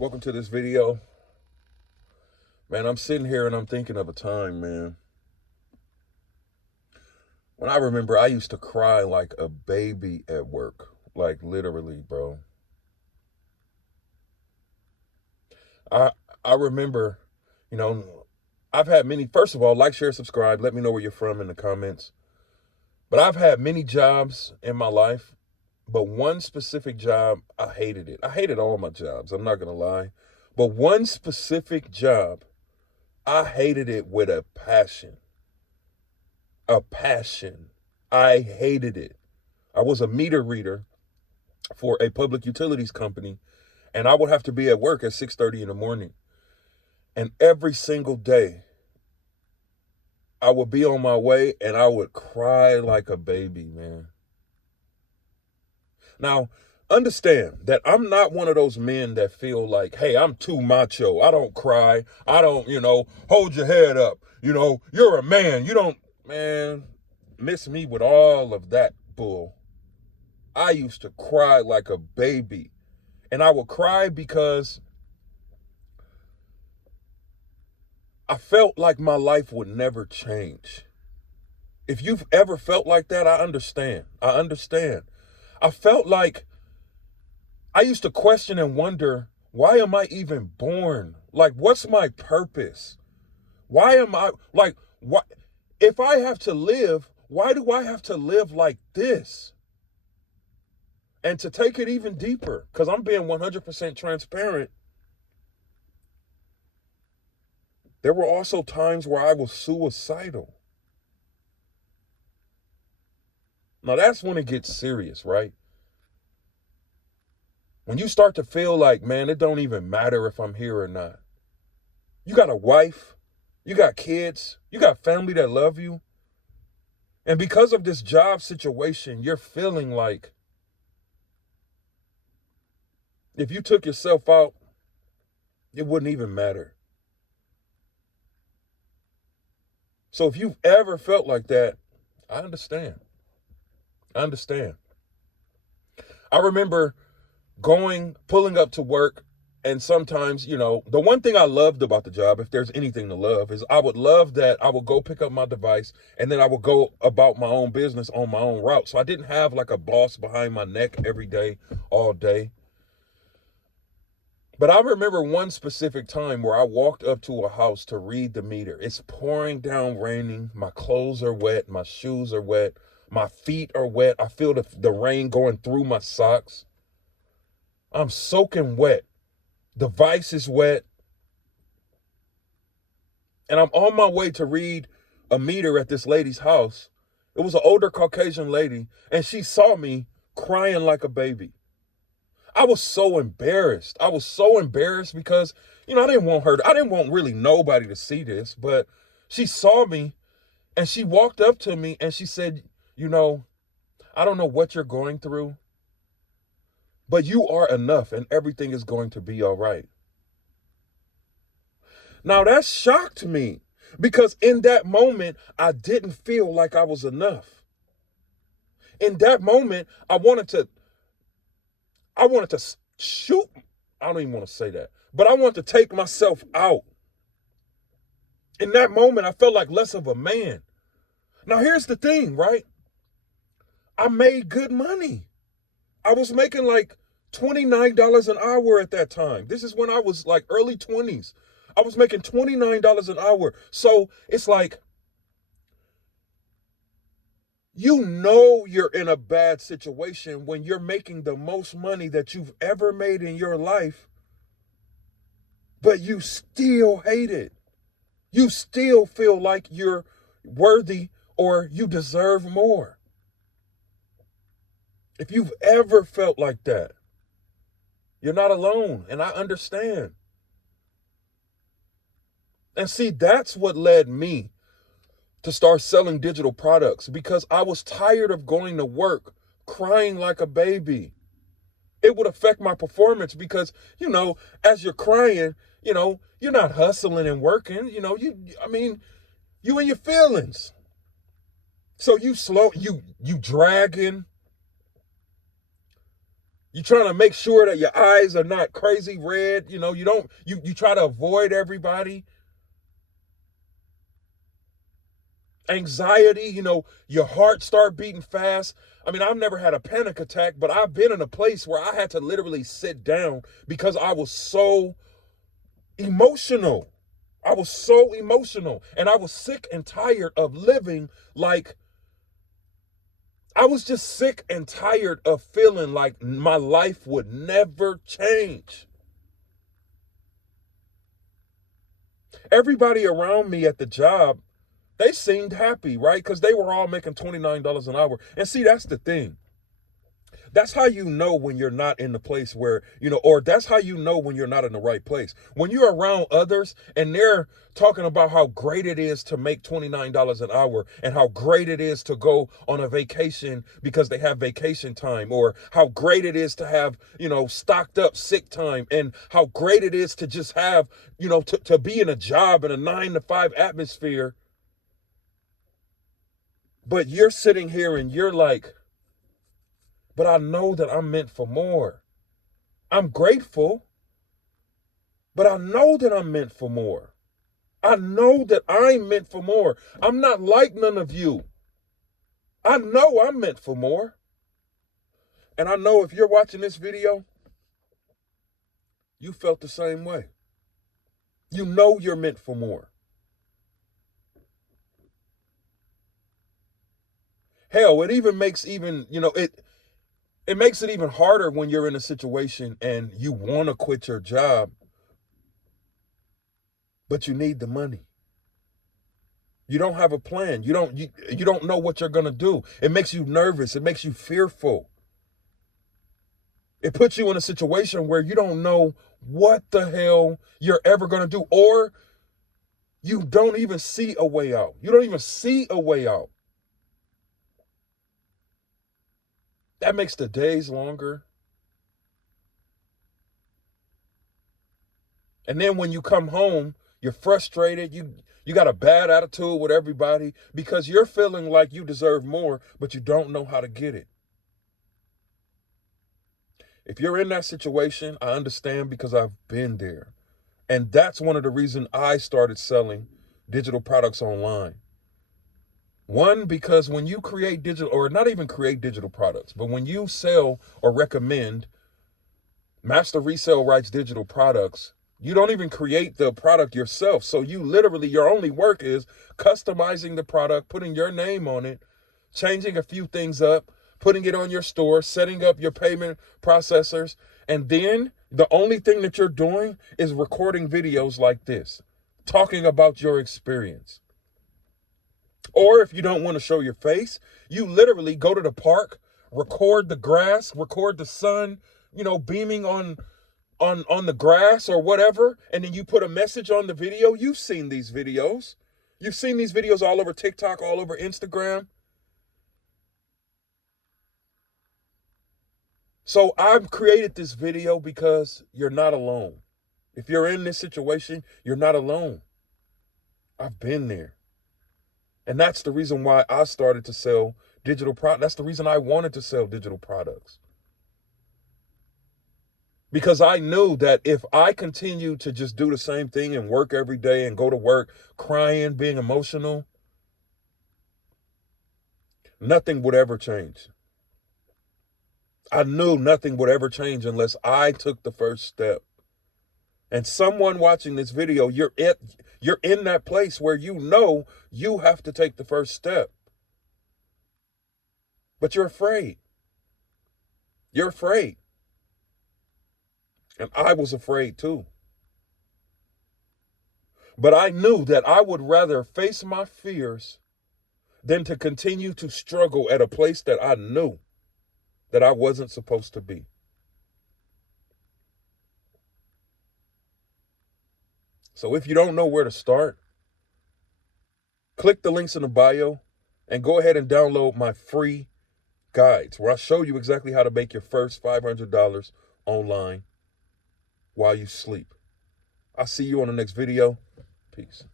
Welcome to this video. Man, I'm sitting here and I'm thinking of a time, man, when I remember I used to cry like a baby at work. Like literally, bro. I I remember, you know, I've had many, first of all, like, share, subscribe. Let me know where you're from in the comments. But I've had many jobs in my life, but one specific job, I hated it. I hated all my jobs, I'm not gonna lie. But one specific job, I hated it with a passion. A passion. I hated it. I was a meter reader for a public utilities company, and I would have to be at work at 6:30 in the morning. And every single day, I would be on my way and I would cry like a baby, man. Now, understand that I'm not one of those men that feel like, hey, I'm too macho. I don't cry. I don't, hold your head up. You're a man. You don't, man, miss me with all of that bull. I used to cry like a baby. And I would cry because I felt like my life would never change. If you've ever felt like that, I understand. I understand. I felt like I used to question and wonder, why am I even born? Like, what's my purpose? Why am I, like, what? If I have to live, why do I have to live like this? And to take it even deeper, because I'm being 100% transparent, there were also times where I was suicidal. Now that's when it gets serious, right? When you start to feel like, man, it don't even matter if I'm here or not. You got a wife, you got kids, you got family that love you. And because of this job situation, you're feeling like if you took yourself out, it wouldn't even matter. So if you've ever felt like that, I understand. I understand. I remember pulling up to work, and sometimes, the one thing I loved about the job, if there's anything to love, is I would love that I would go pick up my device and then I would go about my own business on my own route. So I didn't have like a boss behind my neck every day, all day. But I remember one specific time where I walked up to a house to read the meter. It's pouring down, raining. My clothes are wet. My shoes are wet. My feet are wet. I feel the rain going through my socks. I'm soaking wet. The device is wet. And I'm on my way to read a meter at this lady's house. It was an older Caucasian lady, and she saw me crying like a baby. I was so embarrassed. I was so embarrassed because, I didn't want really nobody to see this, but she saw me and she walked up to me and she said, I don't know what you're going through, but you are enough and everything is going to be all right. Now that shocked me because in that moment, I didn't feel like I was enough. In that moment, I wanted to shoot. I don't even want to say that, but I wanted to take myself out. In that moment, I felt like less of a man. Now, here's the thing, right? I made good money. I was making like $29 an hour at that time. This is when I was like early 20s. I was making $29 an hour. So it's like, you're in a bad situation when you're making the most money that you've ever made in your life, but you still hate it. You still feel like you're worthy or you deserve more. If you've ever felt like that, you're not alone, and I understand. And see, that's what led me to start selling digital products, because I was tired of going to work crying like a baby. It would affect my performance because, as you're crying, you're not hustling and working, you in your feelings. So you dragging. You're trying to make sure that your eyes are not crazy red. You know, you try to avoid everybody. Anxiety, your heart start beating fast. I mean, I've never had a panic attack, but I've been in a place where I had to literally sit down because I was so emotional. I was so emotional, and I was sick and tired of living like I was just sick and tired of feeling like my life would never change. Everybody around me at the job, they seemed happy, right? Because they were all making $29 an hour. And see, that's the thing. That's how you know when you're not in the place where, or that's how you know when you're not in the right place. When you're around others and they're talking about how great it is to make $29 an hour and how great it is to go on a vacation because they have vacation time, or how great it is to have, stocked up sick time, and how great it is to just have, to be in a job in a 9 to 5 atmosphere. But you're sitting here and you're like, but I know that I'm meant for more. I'm grateful, but I know that I'm meant for more. I know that I'm meant for more. I'm not like none of you. I know I'm meant for more. And I know if you're watching this video, you felt the same way. You know you're meant for more. Hell, it even makes it makes it even harder when you're in a situation and you want to quit your job, but you need the money. You don't have a plan. You don't know what you're going to do. It makes you nervous. It makes you fearful. It puts you in a situation where you don't know what the hell you're ever going to do, or you don't even see a way out. You don't even see a way out. That makes the days longer. And then when you come home, you're frustrated. You got a bad attitude with everybody because you're feeling like you deserve more, but you don't know how to get it. If you're in that situation, I understand because I've been there. And that's one of the reasons I started selling digital products online. One, because when you create digital, or not even create digital products, but when you sell or recommend master resale rights digital products, you don't even create the product yourself. So you literally, your only work is customizing the product, putting your name on it, changing a few things up, putting it on your store, setting up your payment processors. And then the only thing that you're doing is recording videos like this, talking about your experience. Or if you don't want to show your face, you literally go to the park, record the grass, record the sun, beaming on the grass or whatever, and then you put a message on the video. You've seen these videos. You've seen these videos all over TikTok, all over Instagram. So I've created this video because you're not alone. If you're in this situation, you're not alone. I've been there. And that's the reason why I started to sell digital products. That's the reason I wanted to sell digital products. Because I knew that if I continued to just do the same thing and work every day and go to work crying, being emotional, nothing would ever change. I knew nothing would ever change unless I took the first step. And someone watching this video, you're in that place where you know you have to take the first step. But you're afraid. You're afraid. And I was afraid too. But I knew that I would rather face my fears than to continue to struggle at a place that I knew that I wasn't supposed to be. So if you don't know where to start, click the links in the bio and go ahead and download my free guides where I show you exactly how to make your first $500 online while you sleep. I'll see you on the next video. Peace.